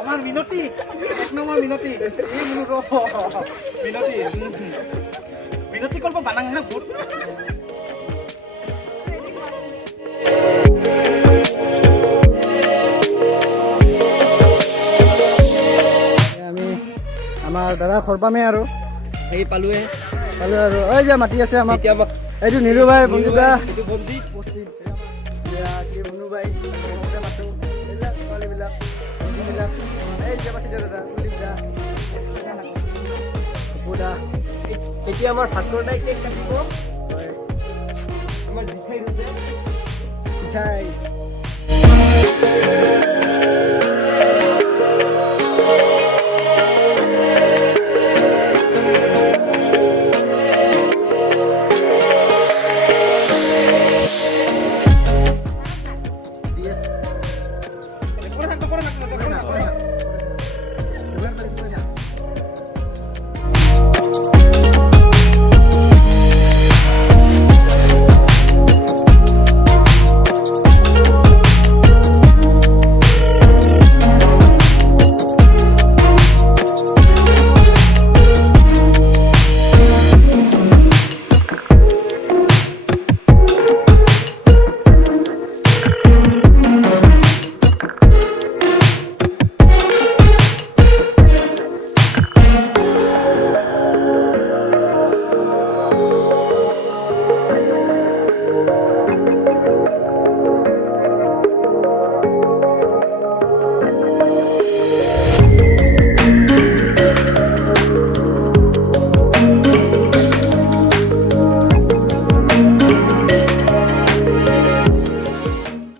আমাৰ মিনতি এক নম্বৰ মিনতি এই মুনো মিনতি মিনতি কৰব বানাং হা ভূত আমি আমাৰ দাদা খৰপামে আৰু সেই পালোৱে আৰু এই যে মাতি আছে আমাক এতিয়া আমাক এইটো নিৰু ভাই বঞ্জিত দা এইটো বঞ্জিত ইয়া কি মুনু ভাই মতে মাতো এইবিলাক পালিবিলাক বঞ্জিবিলাক এই যে মাতি দাদা কুলিক দা পুৰা এতিয়া আমাৰ ভাস্কৰ দাই কেক কাটিব আমাৰ জিখাই ৰুতে মিঠাই